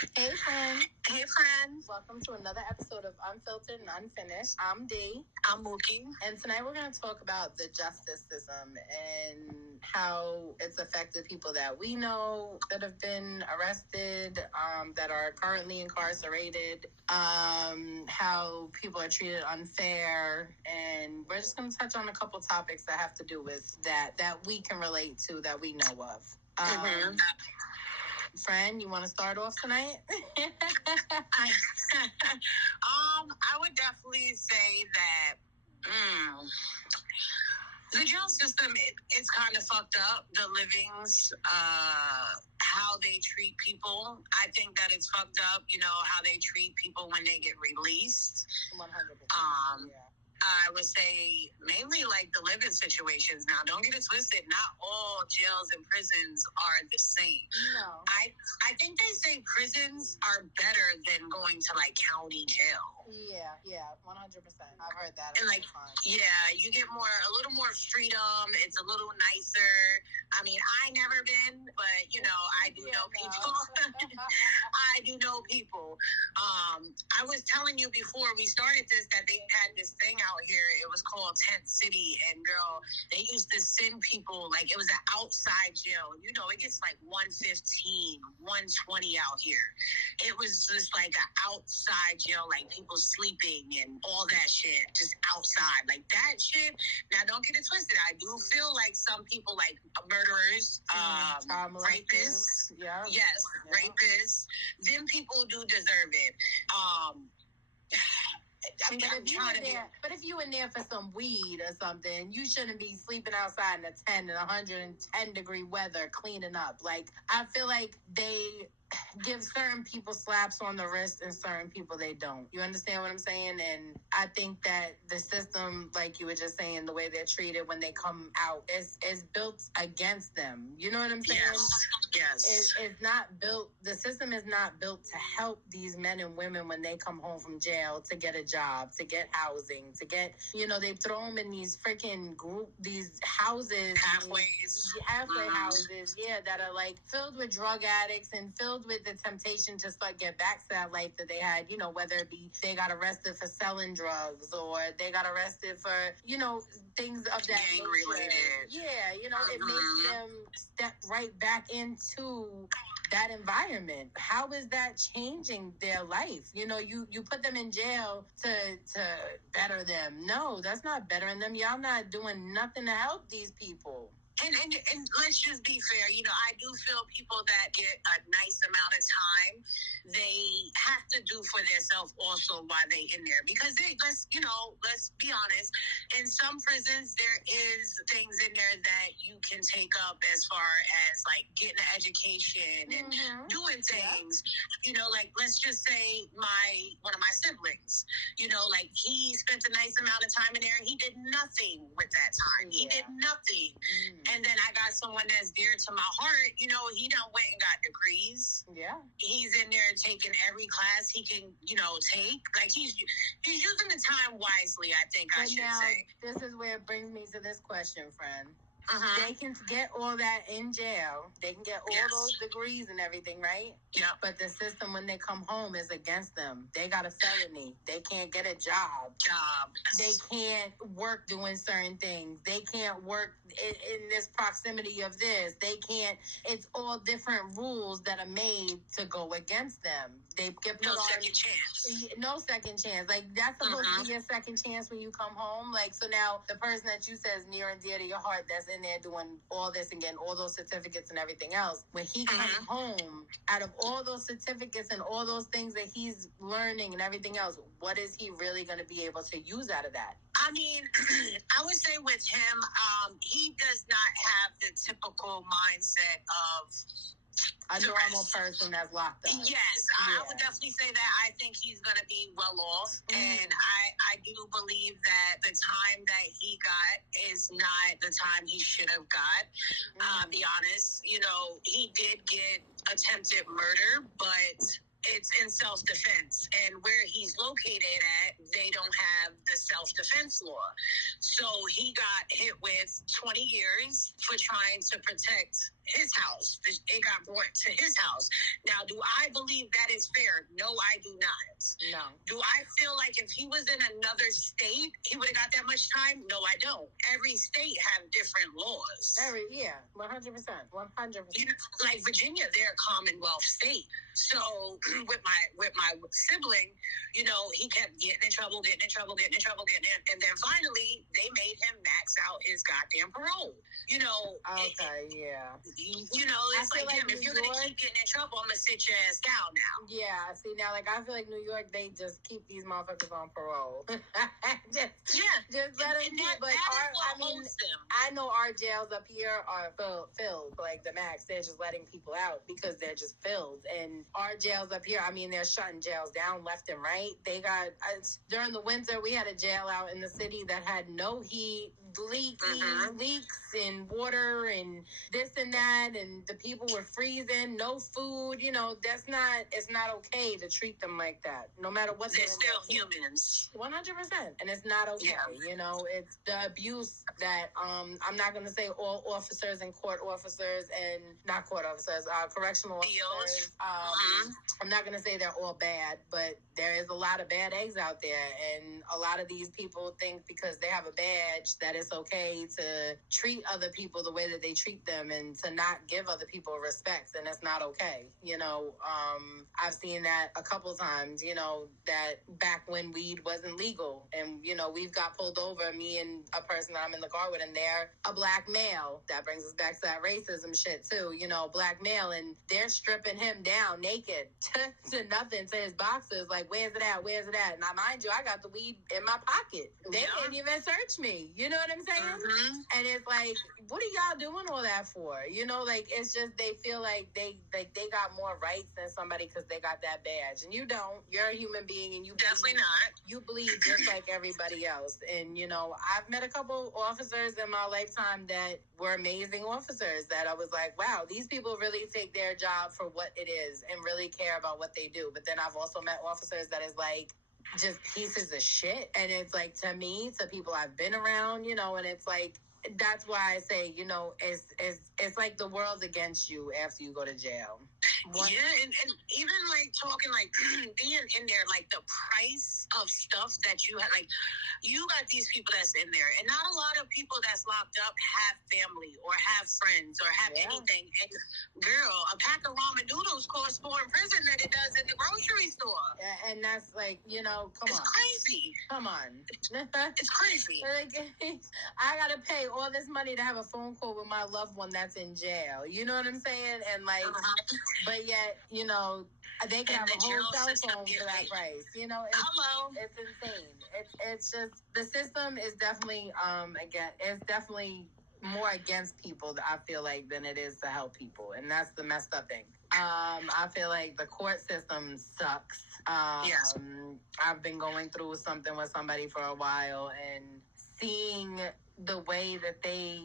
Hey, friend. Hey, friends. Welcome to another episode of Unfiltered-N-Unfinished. I'm Dee. I'm Mookie. And tonight we're going to talk about the justice system and how it's affected people that we know that have been arrested, that are currently incarcerated, how people are treated unfair. And we're just going to touch on a couple topics that have to do with that we can relate to, that we know of. Friend, you want to start off tonight? I would definitely say that the jail system, it's kind of fucked up. The livings, how they treat people. I think that it's fucked up, how they treat people when they get released. 100%. Yeah. I would say mainly like the living situations. Now, don't get it twisted. Not all jails and prisons are the same. No. I think they say prisons are better than going to like county jail. Yeah, 100%. I've heard that. And like, yeah, you get a little more freedom. It's a little nicer. I mean, I never been, but I do know people. I do know people. I was telling you before we started this that they had this thing out here. It was called Tent City, and girl, they used to send people, like, it was an outside jail. It gets like 115, 120 out here. It was just like an outside jail, like people sleeping and all that shit, just outside, like that shit. Now, don't get it twisted. I do feel like some people, like murderers, rapists, rapists, them people do deserve it. But if you in there for some weed or something, you shouldn't be sleeping outside in the 10 and 110 degree weather cleaning up. Like, I feel like they give certain people slaps on the wrist and certain people they don't. You understand what I'm saying? And I think that the system, like you were just saying, the way they're treated when they come out is built against them. You know what I'm saying? Yes. It's not built, the system is not built to help these men and women when they come home from jail to get a job, to get housing, to get, they throw them in these freaking these houses. Halfway houses, that are like filled with drug addicts and filled with the temptation to start get back to that life that they had, whether it be they got arrested for selling drugs or they got arrested for, things of that gang related. Yeah, it makes them step right back into that environment. How is that changing their life? You put them in jail to better them. No, that's not bettering them. Y'all not doing nothing to help these people. And let's just be fair. I do feel people that get a nice amount of time, they have to do for themselves also while they in there. Because let's be honest. In some prisons, there is things in there that you can take up as far as like getting an education and doing things. Like let's just say one of my siblings. Like he spent a nice amount of time in there and he did nothing with that time. He did nothing. And then I got someone that's dear to my heart. He done went and got degrees. Yeah. He's in there taking every class he can, take. Like he's using the time wisely, I think I should say. This is where it brings me to this question, friend. Uh-huh. They can get all that in jail. They can get all those degrees and everything, right? Yeah. But the system, when they come home, is against them. They got a felony. They can't get a job. They can't work doing certain things. They can't work in this proximity of this. They can't. It's all different rules that are made to go against them. They get put second chance. No second chance. Like, that's supposed to be your second chance when you come home. Like, so now the person that you say is near and dear to your heart that's in there doing all this and getting all those certificates and everything else, when he comes home, out of all those certificates and all those things that he's learning and everything else, what is he really going to be able to use out of that? I mean, I would say with him, he does not have the typical mindset of a normal person that's locked up. Yes, I would definitely say that. I think he's going to be well off. And I do believe that the time that he got is not the time he should have got. Be honest, he did get attempted murder, but it's in self-defense. And where he's located at, they don't have the self-defense law. So he got hit with 20 years for trying to protect his house. It got brought to his house. Now, do I believe that is is fair? No, I do not. No. Do I feel like if he was in another state, he would have got that much time? No, I don't. Every state have different laws. 100%. 100%. You know, like Virginia, they're a Commonwealth state. So with my sibling, you know, he kept getting in trouble, and then finally they made him max out his goddamn parole. You know. Okay, yeah. You know, it's like him. If you're gonna keep getting in trouble, I'm gonna sit your ass down now. Yeah. See now, like I feel like New York, they just keep these motherfuckers on parole. just let them keep. But I know our jails up here are filled. Like the max, they're just letting people out because they're just filled. And our jails up here, I mean, they're shutting jails down left and right. They got during the winter, we had a jail out in the city that had no heat, leaks and water and this and that, and the people were freezing, no food. You know, it's not okay to treat them like that. No matter what, they're still humans. 100%, and it's not okay. Yeah. You know, it's the abuse that I'm not going to say all officers and court officers and not court officers, correctional officers. I'm not going to say they're all bad, but there is a lot of bad eggs out there, and a lot of these people think because they have a badge that it's okay to treat other people the way that they treat them and to not give other people respect, and it's not okay. You know, I've seen that a couple times, you know, that back when weed wasn't legal, and, you know, we've got pulled over, me and a person that I'm in the car with, and they're a black male. That brings us back to that racism shit too, you know, black male, and they're stripping him down naked to nothing, to his boxes, like, where's it at? Now, mind you, I got the weed in my pocket. They didn't even search me. You know what I'm saying? And it's like, what are y'all doing all that for? You know, like, it's just, they feel like they got more rights than somebody because they got that badge. And you don't. You're a human being, and you definitely not. You bleed just like everybody else. And, you know, I've met a couple officers in my lifetime that were amazing officers that I was like, wow, these people really take their job for what it is and really care about what they do. But then I've also met officers that is like just pieces of shit. And it's like, to me, to people I've been around, you know, and it's like, that's why I say, you know, it's like the world's against you after you go to jail. Yeah, and even like talking, like being in there, like the price of stuff that you have, like you got these people that's in there, and not a lot of people that's locked up have family or have friends or have anything. And girl, a pack of ramen noodles costs more in prison than it does in the grocery store. Yeah, and that's like, you know, it's crazy. Come on. It's crazy. Like, I gotta pay all this money to have a phone call with my loved one that's in jail. You know what I'm saying? And like, but yet, you know, they can have a whole cell phone for that price. You know, it's insane. It's just, the system is definitely it's definitely more against people, I feel like, than it is to help people, and that's the messed up thing. I feel like the court system sucks. Yes. I've been going through something with somebody for a while, and seeing the way that they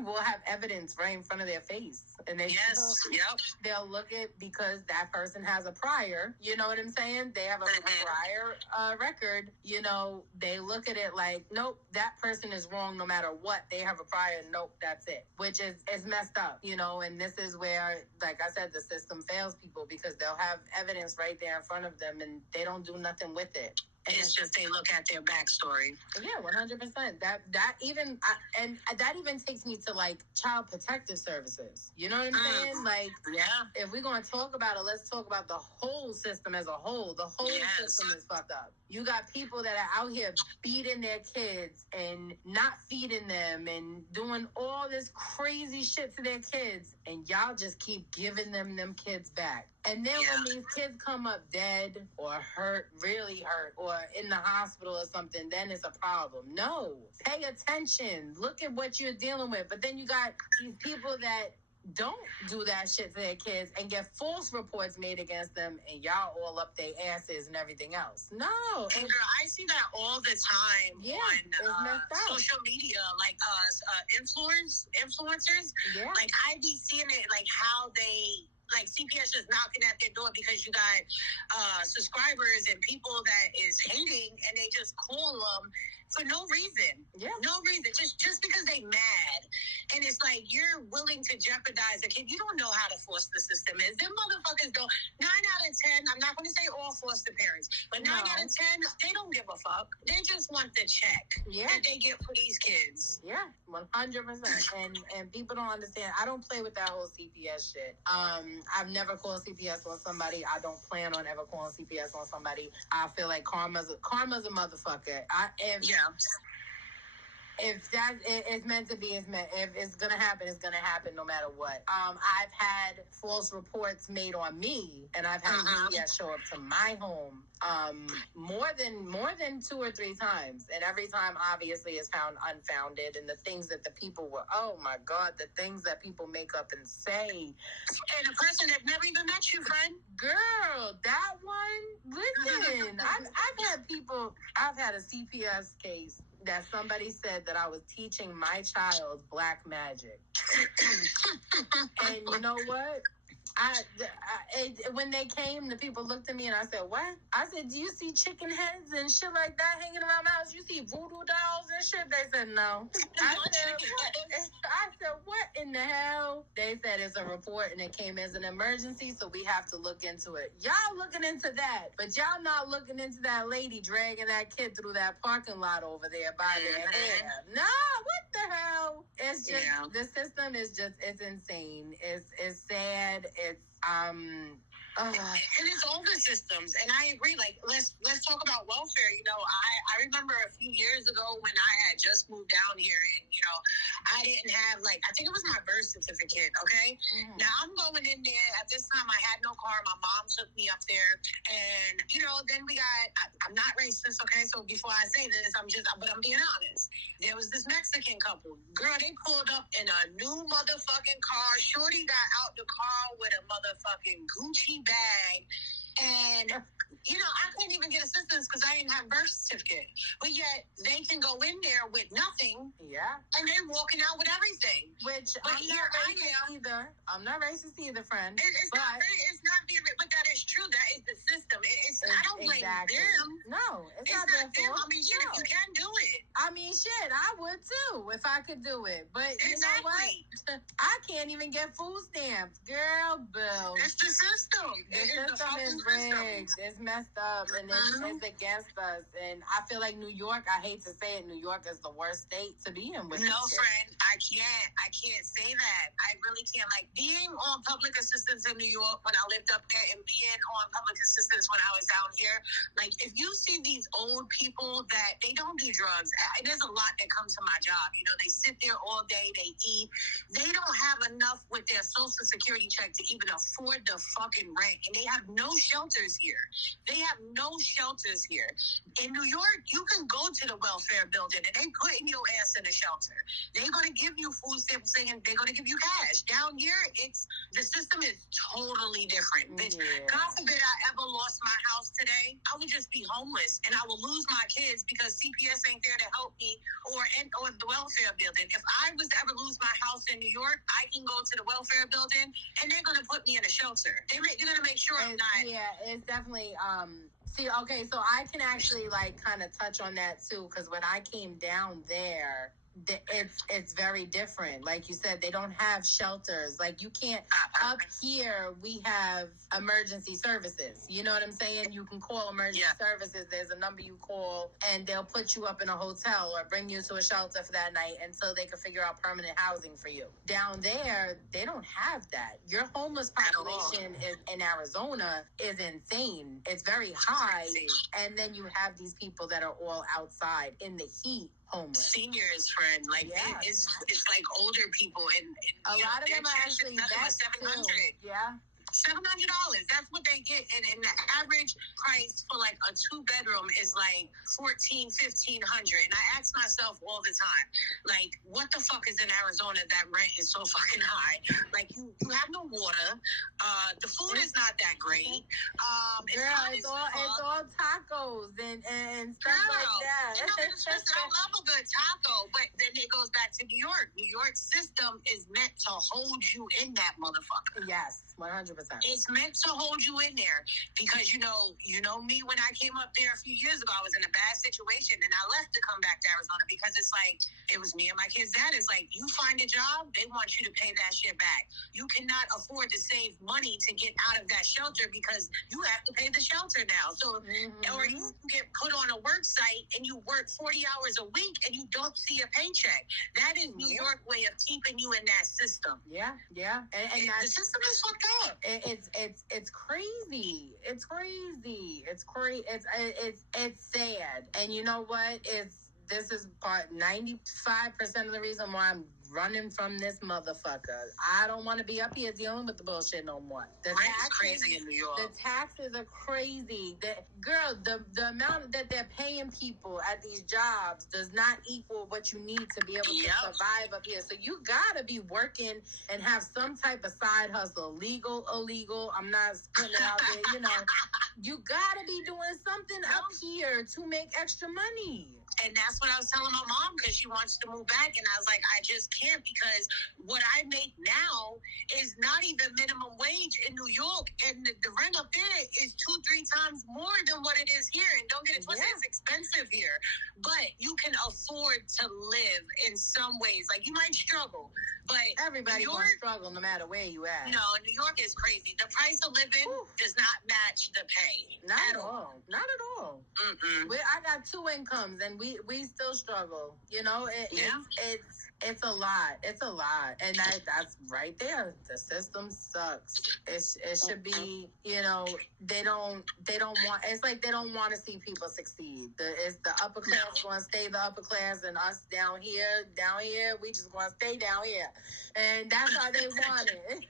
will have evidence right in front of their face, and they'll look at, because that person has a prior, you know what I'm saying? They have a prior record, you know, they look at it like, nope, that person is wrong no matter what. They have a prior, nope, that's it, which is messed up, you know. And this is where, like I said, the system fails people, because they'll have evidence right there in front of them and they don't do nothing with it. It's just they look at their backstory. Yeah, 100%. That even takes me to like child protective services. You know what I'm saying? Like, if we're gonna talk about it, let's talk about the whole system as a whole. The whole system is fucked up. You got people that are out here beating their kids and not feeding them and doing all this crazy shit to their kids, and y'all just keep giving them kids back. And then when these kids come up dead or hurt, really hurt, or in the hospital or something, then it's a problem. No, pay attention. Look at what you're dealing with. But then you got these people that don't do that shit to their kids and get false reports made against them, and y'all all up their asses and everything else. No. And girl, I see that all the time on social media, like influencers. Yeah. Like, I be seeing it, like how they, like, CPS just knocking at their door because you got subscribers and people that is hating, and they just call them for no reason. Yeah. No reason. Just because they mad. And it's like, you're willing to jeopardize a kid. You don't know how to force the system is. Them motherfuckers don't. 9 out of 10, I'm not not going to say all foster parents, but 9 out of 10, they don't give a fuck. They just want the check that they get for these kids. Yeah, 100%. And people don't understand. I don't play with that whole CPS shit. I've never called CPS on somebody. I don't plan on ever calling CPS on somebody. I feel like karma's a motherfucker. If that is meant to be, it's meant. If it's gonna happen, it's gonna happen no matter what. I've had false reports made on me, and I've had CPS show up to my home more than 2 or 3 times, and every time obviously is found unfounded. And the things that the people were, oh my God, the things that people make up and say, and a person that never even met you, friend. Girl, that one. Listen, I've had a CPS case that somebody said that I was teaching my child black magic. And you know what? When they came, the people looked at me and I said, what? I said, do you see chicken heads and shit like that hanging around my house? You see voodoo dolls and shit? They said, no. I said, what in the hell? They said it's a report and it came as an emergency, so we have to look into it. Y'all looking into that, but y'all not looking into that lady dragging that kid through that parking lot over there by their hair. No, what the hell? It's just, the system is just, it's insane. It's sad. And it's all the systems, and I agree. Like, let's talk about welfare. You know, I remember a few years ago when I had just moved down here, and you know, I didn't have, like, I think it was my birth certificate. Okay, now I'm going in there. At this time, I had no car. My mom took me up there, and you know, then we got. I'm not racist, okay? So before I say this, but I'm being honest. There was this Mexican couple. Girl, they pulled up in a new motherfucking car. Shorty got out the car with a motherfucking Gucci bag. And, you know, I couldn't even get assistance because I didn't have birth certificate. But yet, they can go in there with nothing. Yeah. And they're walking out with everything. Which, I'm not racist either. I'm not racist either, friend. It's not being, but that is true. That is the system. I don't blame them. No, it's not their fault. I mean, shit, if you can do it. I mean, shit, I would too if I could do it. But you know what? I can't even get food stamps. Girl, Bill. It's the system. The system is rigged. It's messed up, and it's against us. And I feel like New York, I hate to say it, New York is the worst state to be in with. No, friend, I can't say that. I really can't. Like, being on public assistance in New York when I lived up there, and being on public assistance when I was down here, like, if you see these old people that they don't do drugs, there's a lot that comes to my job. You know, they sit there all day, they eat. They don't have enough with their Social Security check to even afford the fucking rent, and they have no shelters here. They have no shelters here. In New York, you can go to the welfare building and they putting your ass in a shelter. They're going to give you food stamps and they're going to give you cash. Down here, the system is totally different. Bitch, God forbid I ever lost my house today. I would just be homeless and I will lose my kids because CPS ain't there to help me or the welfare building. If I was to ever lose my house in New York, I can go to the welfare building and they're going to put me in a shelter. They're going to make sure I'm not. Yeah, it's definitely, see, okay, so I can actually, like, kind of touch on that, too, because when I came down there, it's very different. Like you said, they don't have shelters. Like, you can't, up here, we have emergency services. You know what I'm saying? You can call emergency services. There's a number you call, and they'll put you up in a hotel or bring you to a shelter for that night until they can figure out permanent housing for you. Down there, they don't have that. Your homeless population in Arizona is insane. It's very high, and then you have these people that are all outside in the heat, homeless. Seniors, friend, like it's like older people, and a lot of them are actually that's $700. Yeah. $700. That's what they get, and the average price for like a 2-bedroom is like $1,400, $1,500. And I ask myself all the time, like, what the fuck is in Arizona that rent is so fucking high? Like, you have no water. The food is not that great. It's all tacos and stuff like that. You know, I love a good taco, but then it goes back to New York. New York's system is meant to hold you in that motherfucker. Yes, 100%. It's meant to hold you in there because, you know me, when I came up there a few years ago, I was in a bad situation and I left to come back to Arizona because it's like, it was me and my kid's dad. It's like, you find a job, they want you to pay that shit back. You cannot afford to save money to get out of that shelter because you have to pay the shelter. faster now. So, or you get put on a work site and you work 40 hours a week and you don't see a paycheck. That is New York way of keeping you in that system. Yeah. And the system is fucked up. It's crazy. It's crazy. It's sad. And you know what? This is part 95% of the reason why I'm running from this motherfucker. I don't want to be up here dealing with the bullshit no more. The taxes, crazy in New York. The taxes are crazy. The amount that they're paying people at these jobs does not equal what you need to be able to survive up here. So you gotta be working and have some type of side hustle, legal, illegal. I'm not putting it out there. You know, you gotta be doing something up here to make extra money. And that's what I was telling my mom, because she wants to move back. And I was like, I just can't, because what I make now is not even minimum wage in New York. And the rent up there is 2-3 times more than what it is here. And don't get it twisted, it's expensive here. But you can afford to live in some ways. Like, you might struggle, but everybody's going to struggle no matter where you at. No, New York is crazy. The price of living does not match the pay. Not at all. Not at all. I got 2 incomes, and we still struggle. You know, it's a lot. It's a lot, and that's right there. The system sucks. It should be. You know, they don't want. It's like they don't want to see people succeed. It's the upper class going to stay the upper class, and us down here, we just going to stay down here, and that's how they want it.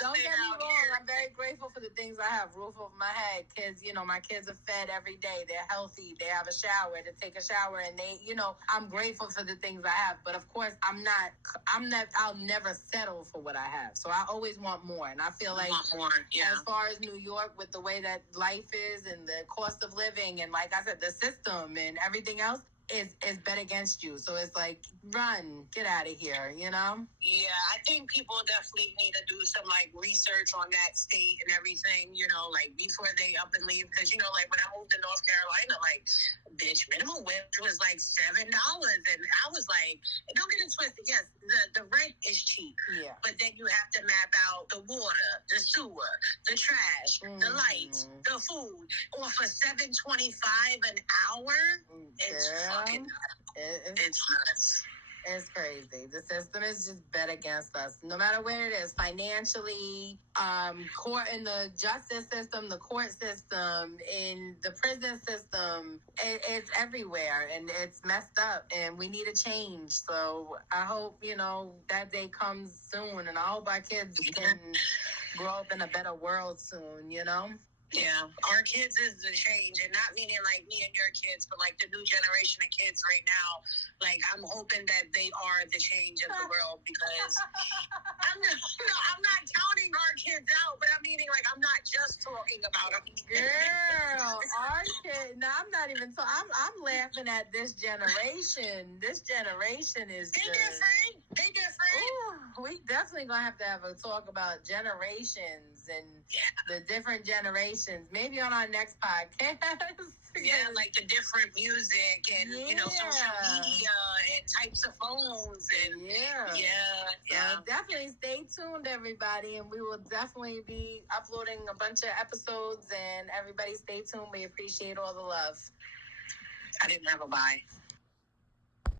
Don't get me wrong. I'm very grateful for the things I have. Roof over my head. Kids, you know, my kids are fed every day. They're healthy. They have a shower to take a shower, and they, you know, I'm grateful for the things I have. But of course, I'll never settle for what I have. So I always want more, and I feel like as far as New York, with the way that life is and the cost of living, and like I said, the system and everything else is bet against you. So it's like, run, get out of here, you know? Yeah, I think people definitely need to do some like research on that state and everything, you know, like before they up and leave. Because, you know, like when I moved to North Carolina, like, bitch, minimum wage was like $7. And I was like, don't get it twisted. Yes, the rent is cheap. Yeah. But then you have to map out the water, the sewer, the trash, the lights, the food. Or for $7.25 an hour, it's fucking it's nuts. It's crazy. The system is just bet against us, no matter where it is, financially, court, in the justice system, the court system, in the prison system. It's everywhere, and it's messed up, and we need a change. So I hope, you know, that day comes soon, and I hope our kids can grow up in a better world soon, you know? Yeah, our kids is the change, and not meaning like me and your kids, but like the new generation of kids right now. Like, I'm hoping that they are the change of the world, because I'm not counting our kids out, but I'm meaning like I'm not just talking about them. Girl, our kids. No, I'm not even. I'm laughing at this generation. This generation is different. They different. Ooh, we definitely gonna have a talk about generations and the different generations. Maybe on our next podcast. Yeah, like the different music and, you know, social media and types of phones. And So definitely stay tuned, everybody. And we will definitely be uploading a bunch of episodes. And everybody stay tuned. We appreciate all the love. I didn't have a bye.